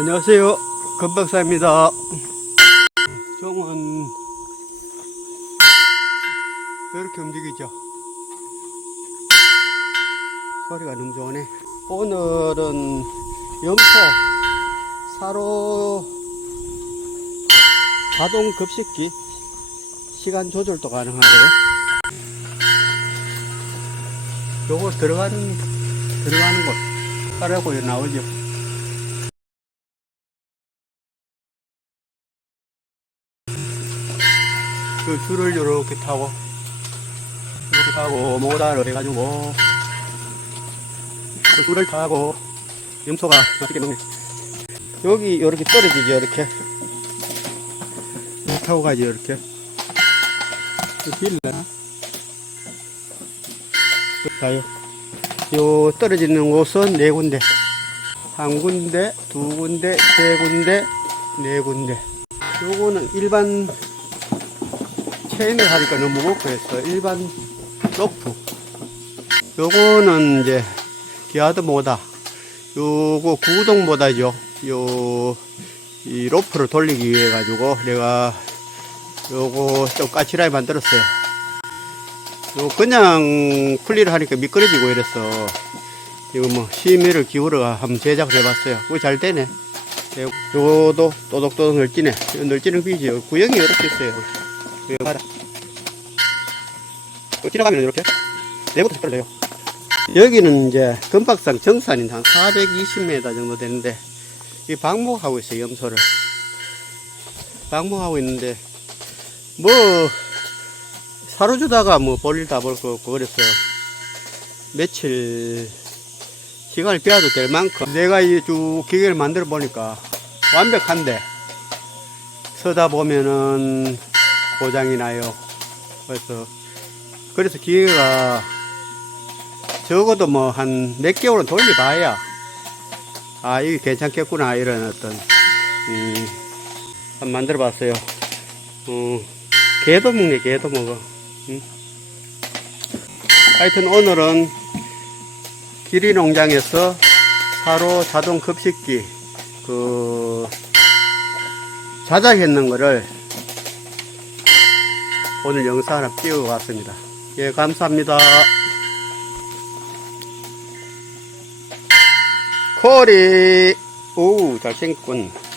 안녕하세요. 건박사입니다. 종은 이렇게 움직이죠. 소리가 너무 좋네. 오늘은 염소 사로 자동 급식기 시간 조절도 가능하고요. 요거 들어가는 들어가는 곳 하라고 나오죠. 그 줄을 이렇게 타고 이렇게 타고 모다를 해가지고 그 줄을 타고 염소가 맛있게 먹네. 여기 이렇게 떨어지죠 이렇게. 타고 가죠 이렇게. 길나. 가요. 요 떨어지는 곳은 네 군데. 한 군데 두 군데 세 군데 네 군데. 요거는 일반 체인을 하니까 너무 무겁고 해서 일반 로프 요거는 이제 기아드 모다. 요거 구동 모다죠. 요 이 로프를 돌리기 위해 가지고 내가 요거 좀 까칠하게 만들었어요. 요 그냥 풀리를 하니까 미끄러지고 이래서 이거 뭐 심의를 기울여 한번 제작을 해봤어요. 그거 잘 되네. 네, 요거도 또독또독 널뛰네. 이거 널뛰는 비죠 구형이 이렇게 있어요 또 지나가면 이렇게 내부터 떨려요. 여기는 이제 금박산 정산인 한 420m 정도 되는데 이 방목하고 있어요 염소를 방목하고 있는데 뭐 사로주다가 뭐 볼일 다 볼 거 없고 그래서 며칠 시간을 빼도 될 만큼 내가 이 쭉 기계를 만들어 보니까 완벽한데 서다 보면은 고장이 나요. 그래서 그래서 기계가 적어도 뭐 한 몇 개월은 돌려봐야 아 이게 괜찮겠구나 이런 어떤 음, 한번 만들어 봤어요. 어, 개도 먹네 개도 먹어 음. 하여튼 오늘은 기리 농장에서 사로 자동 급식기 그 자작했는 거를 오늘 영상 하나 찍어 왔습니다. 예, 감사합니다. 코리, 오, 잘생겼군.